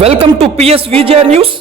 Welcome to P S Vijaya news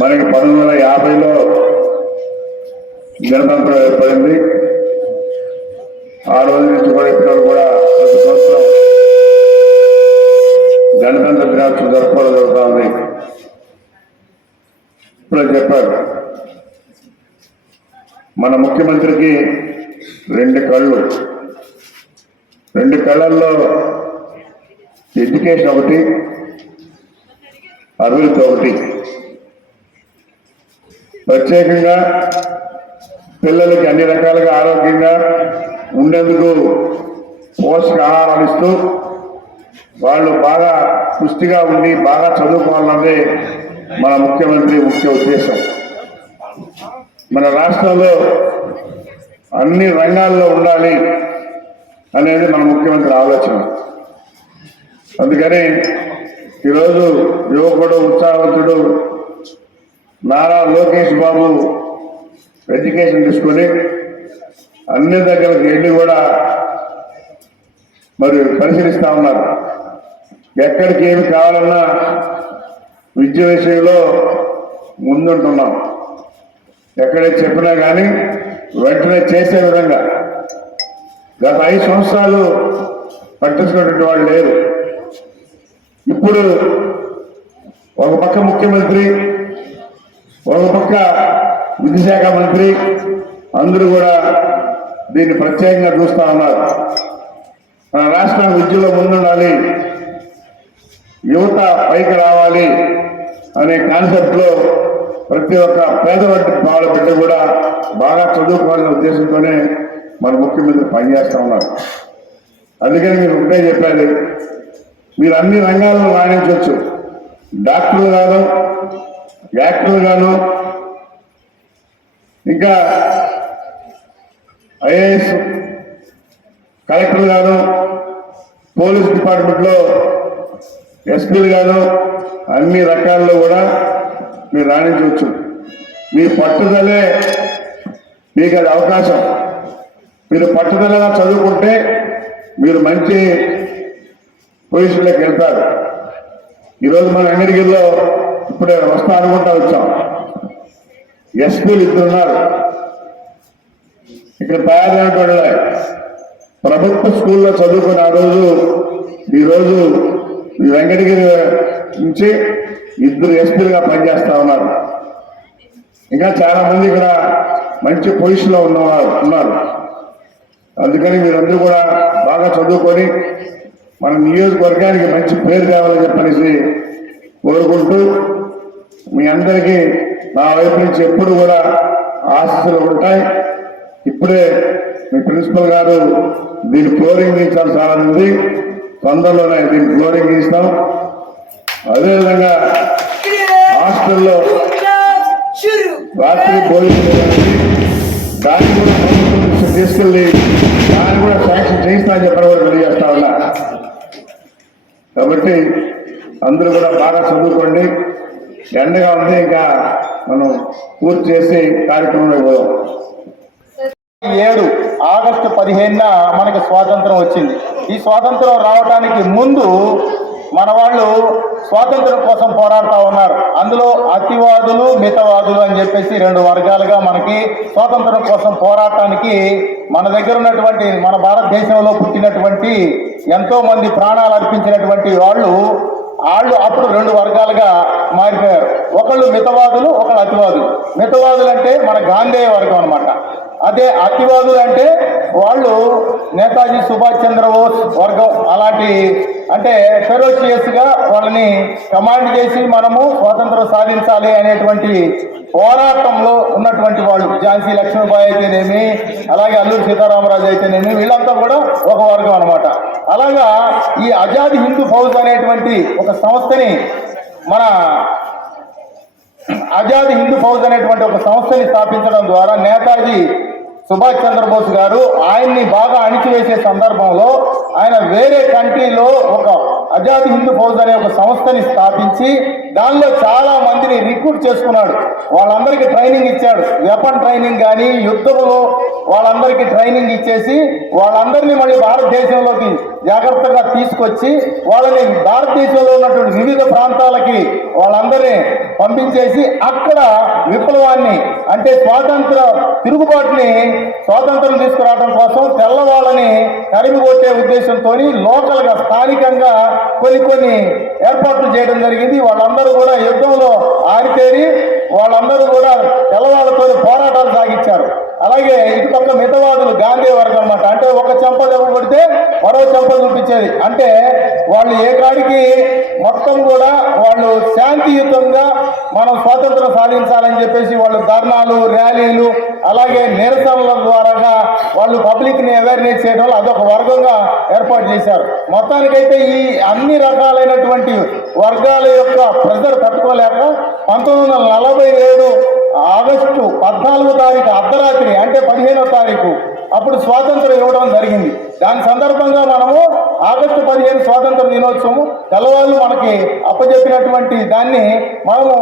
మనకి పంతొమ్మిది వందల యాభైలో గణతంత్రం ఏర్పడింది. ఆ రోజు నుంచి కూడా ఇప్పుడు కూడా ప్రతి సంవత్సరం గణతంత్ర దినోత్సవం జరుపుకోవడం జరుగుతూ ఉంది. ఇప్పుడు చెప్పారు. మన ముఖ్యమంత్రికి రెండు కళ్ళు. రెండు కళల్లో ఎడ్యుకేషన్ ఒకటి అభివృద్ధి ఒకటి. ప్రత్యేకంగా పిల్లలకి అన్ని రకాలుగా ఆరోగ్యంగా ఉండేందుకు పోషకాహారం ఇస్తూ వాళ్ళు బాగా పుష్టిగా ఉండి బాగా చదువుకోవాలన్నదే మన ముఖ్యమంత్రి ముఖ్య ఉద్దేశం. మన రాష్ట్రంలో అన్ని రంగాల్లో ఉండాలి అనేది మన ముఖ్యమంత్రి ఆలోచన. అందుకని ఈరోజు యువకుడు ఉత్సాహవంతుడు నారా లోకేష్ బాబు ఎడ్యుకేషన్ తీసుకొని అన్ని దగ్గరకు వెళ్ళి కూడా మరి పరిశీలిస్తా ఉన్నారు. ఎక్కడికి ఏమి కావాలన్నా విద్య విషయంలో ముందుంటున్నాం. ఎక్కడే చెప్పినా కానీ వెంటనే చేసే విధంగా. గత ఐదు సంవత్సరాలు పట్టించుకున్నటువంటి వాళ్ళు లేరు. ఇప్పుడు ఒక పక్క ముఖ్యమంత్రి ఒక పక్క విద్యాశాఖ మంత్రి అందరూ కూడా దీన్ని ప్రత్యేకంగా చూస్తూ ఉన్నారు. మన రాష్ట్రం విద్యలో ముందుండాలి. యువత పైకి రావాలి అనే కాన్సెప్ట్లో ప్రతి ఒక్క పేదవాడి వాళ్ళ బిడ్డ కూడా బాగా చదువుకోవాలనే ఉద్దేశంతోనే మన ముఖ్యమంత్రి పనిచేస్తూ ఉన్నారు. అందుకని మీరు ఒకటే చెప్పాలి మీరు అన్ని రంగాల్లో రాణించవచ్చు. డాక్టర్లు కాదు యాక్టర్లు గాను ఇంకా ఐఏఎస్ కలెక్టర్ గాను పోలీస్ డిపార్ట్మెంట్లో ఎస్పీలు గాను అన్ని రకాల్లో కూడా మీరు రాణించవచ్చు. మీ పట్టుదలే మీకు అది అవకాశం. మీరు పట్టుదలగా చదువుకుంటే మీరు మంచి పొజిషన్లోకి వెళ్తారు. ఈరోజు మన అంగడిగిరిలో ఇప్పుడే వస్తా అనుకుంటా వచ్చాం. ఎస్పీలు ఇద్దరు ఉన్నారు. ఇక్కడ తయారైనటువంటి ప్రభుత్వ స్కూల్లో చదువుకుని ఆ రోజు ఈరోజు ఈ వెంకటగిరి నుంచి ఇద్దరు ఎస్పీలుగా పనిచేస్తా ఉన్నారు. ఇంకా చాలా మంది ఇక్కడ మంచి పొజిషన్లో ఉన్నవారు ఉన్నారు. అందుకని మీరందరూ కూడా బాగా చదువుకొని మన నియోజకవర్గానికి మంచి పేరు కావాలని చెప్పనేసి కోరుకుంటూ మీ అందరికీ నా వైపు నుంచి ఎప్పుడు కూడా ఆశస్సులు ఉంటాయి. ఇప్పుడే మీ ప్రిన్సిపల్ గారు దీని ఫ్లోరింగ్ తీయించాలి చాలా ఉంది. తొందరలోనే దీని ఫ్లోరింగ్ తీస్తాం. అదేవిధంగా హాస్టల్లో రాత్రి భోజనం దాన్ని కూడా తీసుకెళ్ళి దాన్ని కూడా శాంక్షన్ చేయిస్తా అని చెప్పడం కూడా తెలియజేస్తా ఉన్నా. కాబట్టి అందరూ కూడా బాగా చదువుకోండి. ఎండగా ఉంది ఇంకా మనం పూర్తి చేసి కార్యక్రమంలో పోదాం. ఏడు ఆగస్టు పదిహేనున మనకి స్వాతంత్రం వచ్చింది. ఈ స్వాతంత్రం రావడానికి ముందు మన వాళ్ళు స్వాతంత్రం కోసం పోరాడుతూ ఉన్నారు. అందులో అతివాదులు మితవాదులు అని చెప్పేసి రెండు వర్గాలుగా మనకి స్వాతంత్రం కోసం పోరాటానికి మన దగ్గర ఉన్నటువంటి మన భారతదేశంలో పుట్టినటువంటి ఎంతోమంది ప్రాణాలు అర్పించినటువంటి వాళ్ళు వాళ్ళు అప్పుడు రెండు వర్గాలుగా మారిపోయారు. ఒకళ్ళు మితవాదులు ఒకళ్ళు అతివాదులు. మితవాదులు అంటే మన గాంధేయ వర్గం అనమాట అదే అతివాదులు అంటే వాళ్ళు నేతాజీ సుభాష్ చంద్రబోస్ వర్గం అలాంటి అంటే ఫెరోషియస్గా వాళ్ళని కమాండ్ చేసి మనము స్వాతంత్రం సాధించాలి అనేటువంటి పోరాటంలో ఉన్నటువంటి వాళ్ళు. ఝాన్సీ లక్ష్మీబాయి అయితేనేమి అలాగే అల్లూరి సీతారామరాజు అయితేనేమి వీళ్ళంతా కూడా ఒక వర్గం అన్నమాట. అలాగా ఈ ఆజాద్ హిందూ ఫౌజ్ అనేటువంటి ఒక సంస్థని మన ఆజాద్ హిందూ ఫౌజ్ అనేటువంటి ఒక సంస్థని స్థాపించడం ద్వారా నేతాజీ సుభాష్ చంద్రబోస్ గారు ఆయన్ని బాగా అణిచివేసే సందర్భంలో ఆయన వేరే కంట్రీలో ఒక అజాద్ హిందూ ఫౌజ్ అనే ఒక సంస్థని స్థాపించి దానిలో చాలా మందిని రిక్రూట్ చేసుకున్నాడు. వాళ్ళందరికీ ట్రైనింగ్ ఇచ్చాడు. వెపన్ ట్రైనింగ్ కానీ యుద్ధంలో వాళ్ళందరికీ ట్రైనింగ్ ఇచ్చేసి వాళ్ళందరినీ మళ్ళీ భారతదేశంలోకి జాగ్రత్తగా తీసుకొచ్చి వాళ్ళని భారతదేశంలో ఉన్నటువంటి వివిధ ప్రాంతాలకి వాళ్ళందరినీ పంపించేసి అక్కడ విప్లవాన్ని అంటే స్వాతంత్ర తిరుగుబాటుని స్వాతంత్రం తీసుకురావడం కోసం తెల్లవాళ్ళని తరిమి కొట్టే ఉద్దేశంతో లోకల్గా స్థానికంగా కొన్ని కొన్ని ఏర్పాట్లు చేయడం జరిగింది. వాళ్ళందరూ కూడా యుద్ధంలో ఆరితేరి వాళ్ళందరూ కూడా తెల్లవాళ్ళతో పోరాటాలు సాగించారు. అలాగే ఇటుపక్క మితవాదులు గాంధీ వర్గం అన్నమాట. అంటే ఒక చెంప దెబ్బ మరో చెంప చూపించేది అంటే వాళ్ళు ఏ కాడికి మొత్తం కూడా వాళ్ళు శాంతియుతంగా మనం స్వాతంత్రం సాధించాలని చెప్పేసి వాళ్ళు ధర్నాలు ర్యాలీలు అలాగే నిరసనల ద్వారా వాళ్ళు పబ్లిక్ని అవేర్నెస్ చేయడం అదొక వర్గంగా ఏర్పాటు చేశారు. మొత్తానికైతే ఈ అన్ని రకాలైనటువంటి వర్గాల యొక్క ప్రెజర్ తట్టుకోలేక పంతొమ్మిది వందల నలభై ఏడు ఆగస్టు పద్నాలుగో తారీఖు అర్ధరాత్రి అంటే పదిహేనో తారీఖు. అప్పుడు స్వాతంత్రం ఇవ్వడం జరిగింది. దాని సందర్భంగా మనము ఆగస్టు పదిహేను స్వాతంత్ర దినోత్సవం తెల్లవాళ్ళు మనకి అప్పచెప్పినటువంటి దాన్ని మనము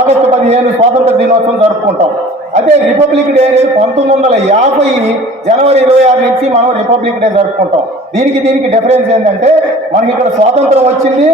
ఆగస్టు పదిహేను స్వాతంత్ర దినోత్సవం జరుపుకుంటాం. అదే రిపబ్లిక్ డే అనేది పంతొమ్మిది వందల యాభై జనవరి ఇరవై ఆరు నుంచి మనం రిపబ్లిక్ డే జరుపుకుంటాం. దీనికి దీనికి డిఫరెన్స్ ఏంటంటే మనకి ఇక్కడ స్వాతంత్రం వచ్చింది.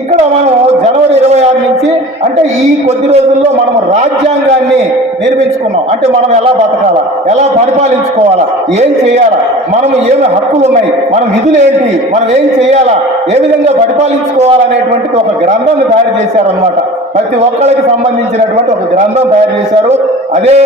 ఇక్కడ మనం జనవరి ఇరవై ఆరు నుంచి అంటే ఈ కొద్ది రోజుల్లో మనం రాజ్యాంగాన్ని నిర్మించుకున్నాం. అంటే మనం ఎలా బతకాలా? ఎలా పరిపాలించుకోవాలా? ఏం చేయాలా? మనం ఏమి హక్కులు ఉన్నాయి మన విధులు ఏంటి? మనం ఏం చేయాలా? ఏ విధంగా పరిపాలించుకోవాలనేటువంటిది ఒక గ్రంథాన్ని తయారు చేశారనమాట ప్రతి ఒక్కరికి సంబంధించినటువంటి ఒక గ్రంథం తయారు చేశారు. అదే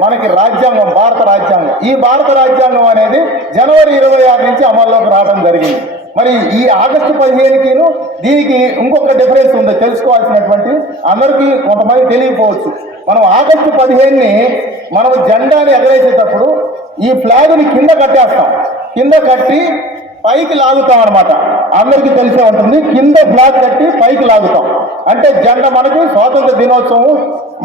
మనకి రాజ్యాంగం భారత రాజ్యాంగం. ఈ భారత రాజ్యాంగం అనేది జనవరి ఇరవై ఆరు నుంచి అమల్లోకి రావడం జరిగింది. మరి ఈ ఆగస్టు పదిహేనుకిను దీనికి ఇంకొక డిఫరెన్స్ ఉంది తెలుసుకోవాల్సినటువంటి. అందరికీ కొంతమంది తెలియకపోవచ్చు. మనం ఆగస్టు పదిహేనుని మనం జెండాని ఎగరేసేటప్పుడు ఈ ఫ్లాగ్ని కింద కట్టేస్తాం. కింద కట్టి పైకి లాగుతాం అనమాట అందరికీ తెలిసే ఉంటుంది కింద ఫ్లాగ్ కట్టి పైకి లాగుతాం. అంటే జెండా మనకి స్వాతంత్ర దినోత్సవం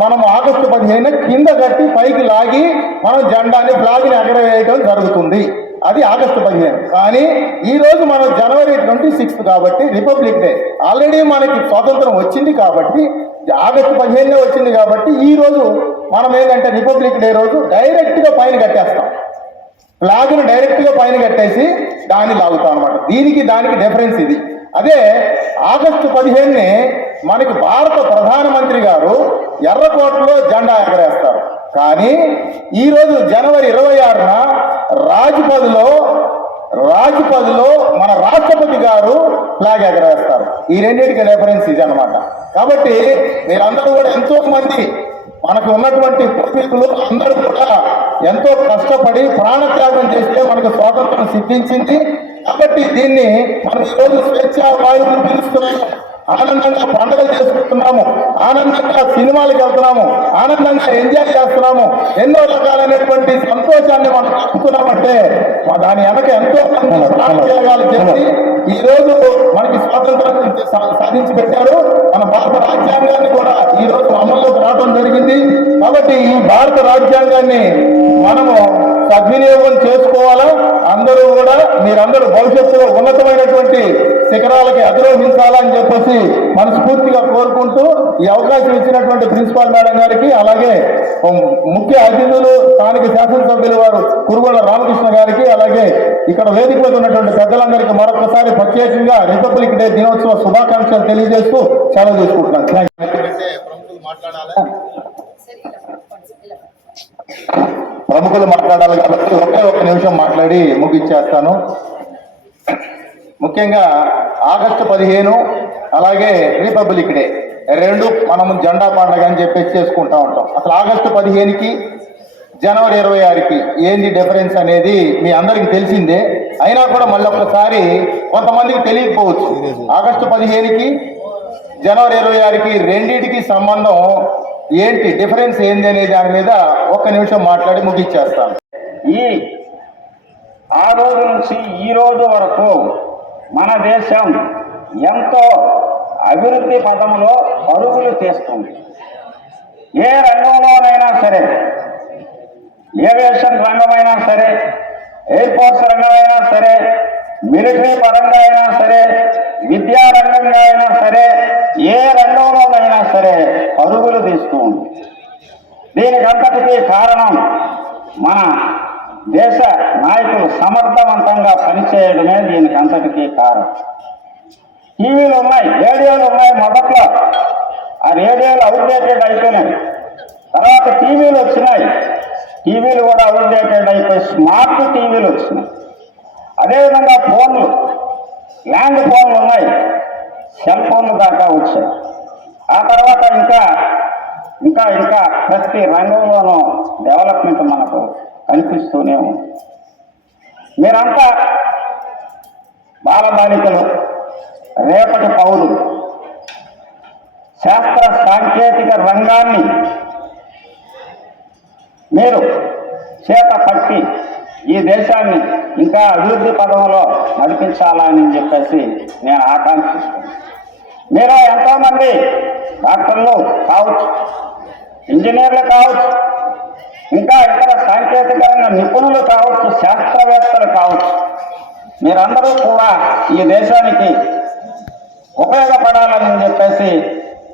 మనం ఆగస్టు పదిహేను కింద కట్టి పైకి లాగి మనం జెండాని ఫ్లాగ్ని ఎగరవేయడం జరుగుతుంది. అది ఆగస్టు పదిహేను. కానీ ఈ రోజు మనం జనవరి ట్వంటీ సిక్స్త్ కాబట్టి రిపబ్లిక్ డే. ఆల్రెడీ మనకి స్వాతంత్రం వచ్చింది కాబట్టి ఆగస్టు పదిహేనునే వచ్చింది కాబట్టి ఈ రోజు మనం ఏంటంటే రిపబ్లిక్ డే రోజు డైరెక్ట్గా పైన కట్టేస్తాం. ఫ్లాగ్ను డైరెక్ట్గా పైన కట్టేసి దాన్ని లాగుతాం అనమాట దీనికి దానికి డిఫరెన్స్ ఇది. అదే ఆగస్టు పదిహేనుని మనకి భారత ప్రధానమంత్రి గారు ఎర్రకోటలో జెండా ఎగరేస్తారు. కానీ ఈరోజు జనవరి ఇరవై ఆరున రాజ్పథ్లో రాజ్పథ్లో మన రాష్ట్రపతి గారు ఫ్లాగ్ ఎగరేస్తారు. ఈ రెండింటికి రెఫరెన్స్ ఇది అనమాట కాబట్టి మీరందరూ కూడా ఎంతో మంది మనకు ఉన్నటువంటి పూర్వీకులు అందరూ కూడా ఎంతో కష్టపడి ప్రాణత్యాగం చేస్తే మనకు స్వాతంత్రం సిద్ధించింది. కాబట్టి దీన్ని మనం ఈరోజు స్వేచ్ఛ వాయువులు పిలుస్తున్నాయి ఆనందంగా పండుగలు చేసుకుంటున్నాము. ఆనందంగా సినిమాలకు వెళ్తున్నాము ఆనందంగా ఎంజాయ్ చేస్తున్నాము. ఎన్నో రకాలైనటువంటి సంతోషాన్ని మనం కలుపుతున్నామంటే మా దాని వెనక ఎంతో ప్రాణత్యాగాలు చేసి ఈ రోజు మనకి స్వాతంత్రం సాధించి పెట్టారు. మన భారత రాజ్యాంగాన్ని కూడా ఈ రోజు అమల్లోకి రావడం జరిగింది. కాబట్టి ఈ భారత రాజ్యాంగాన్ని మనము సద్వినియోగం చేసుకోవాలా? అందరూ కూడా మీరందరూ భవిష్యత్తులో ఉన్నతమైనటువంటి శిఖరాలకి అధిరోహించాలని చెప్పేసి మనస్ఫూర్తిగా కోరుకుంటూ ఈ అవకాశం ఇచ్చినటువంటి ప్రిన్సిపాల్ మేడం గారికి అలాగే ముఖ్య అతిథులు స్థానిక శాసనసభ్యులు వారు కురుగొండ రామకృష్ణ గారికి అలాగే ఇక్కడ వేదిక మీద ఉన్నటువంటి పెద్దలందరికీ మరొకసారి ప్రత్యేకంగా రిపబ్లిక్ డే దినోత్సవ శుభాకాంక్షలు తెలియజేస్తూ సెలవు తీసుకుంటున్నాను. ప్రముఖులు మాట్లాడాలి కాబట్టి ఒకే ఒక నిమిషం మాట్లాడి ముగించేస్తాను. ముఖ్యంగా ఆగస్టు పదిహేను అలాగే రిపబ్లిక్ డే రెండు మనము జెండా పండగ అని చెప్పేసి చేసుకుంటా ఉంటాం. అసలు ఆగస్టు పదిహేనుకి జనవరి ఇరవై ఆరుకి ఏంది డిఫరెన్స్ అనేది మీ అందరికీ తెలిసిందే. అయినా కూడా మళ్ళీ ఒకసారి కొంతమందికి తెలియకపోవచ్చు. ఆగస్టు పదిహేనుకి జనవరి ఇరవై ఆరుకి రెండింటికి సంబంధం ఏంటి డిఫరెన్స్ ఏంది అనే దాని మీద ఒక్క నిమిషం మాట్లాడి ముగించేస్తాను. ఈ ఆ రోజు నుంచి ఈ రోజు వరకు మన దేశం ఎంతో అభివృద్ధి పదంలో పరుగులు తీస్తుంది. ఏ రంగంలోనైనా సరే ఏవియేషన్ రంగమైనా సరే ఎయిర్ఫోర్స్ రంగమైనా సరే మిలిటరీ పరంగా అయినా సరే విద్యా రంగంగా అయినా సరే ఏ రంగంలోనైనా సరే పరుగులు తీస్తూ ఉంది. దీనికంతటికీ కారణం మన దేశ నాయకులు సమర్థవంతంగా పనిచేయడమే దీనికి అంతటికీ కారణం. టీవీలు ఉన్నాయి రేడియోలు ఉన్నాయి మొదట్లో. ఆ రేడియోలు అవుట్డేటెడ్ అయిపోయినాయి. తర్వాత టీవీలు వచ్చినాయి. టీవీలు కూడా అవుట్డేటెడ్ అయిపోయి స్మార్ట్ టీవీలు వచ్చినాయి. అదేవిధంగా ఫోన్లు ల్యాండ్ ఫోన్లు ఉన్నాయి. సెల్ ఫోన్లు దాకా వచ్చాయి. ఆ తర్వాత ఇంకా ఇంకా ఇంకా ప్రతి రంగంలోనూ డెవలప్మెంట్ మనకు అనిపిస్తూనే ఉంది. మీరంతా బాలబాలికలు రేపటి పౌరులు. శాస్త్ర సాంకేతిక రంగాన్ని మీరు చేత పట్టి ఈ దేశాన్ని ఇంకా అభివృద్ధి పదంలో నడిపించాలని చెప్పేసి నేను ఆకాంక్షిస్తున్నాను. మీరు ఎంతోమంది డాక్టర్లు కావచ్చు ఇంజనీర్లు కావచ్చు ఇంకా ఇతర సాంకేతికంగా నిపుణులు కావచ్చు శాస్త్రవేత్తలు కావచ్చు. మీరందరూ కూడా ఈ దేశానికి ఉపయోగపడాలని చెప్పేసి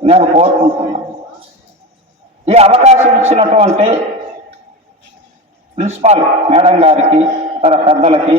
నేను కోరుకుంటున్నాను ఈ అవకాశం ఇచ్చినటువంటి ప్రిన్సిపాల్ మేడం గారికి ఇతర పెద్దలకి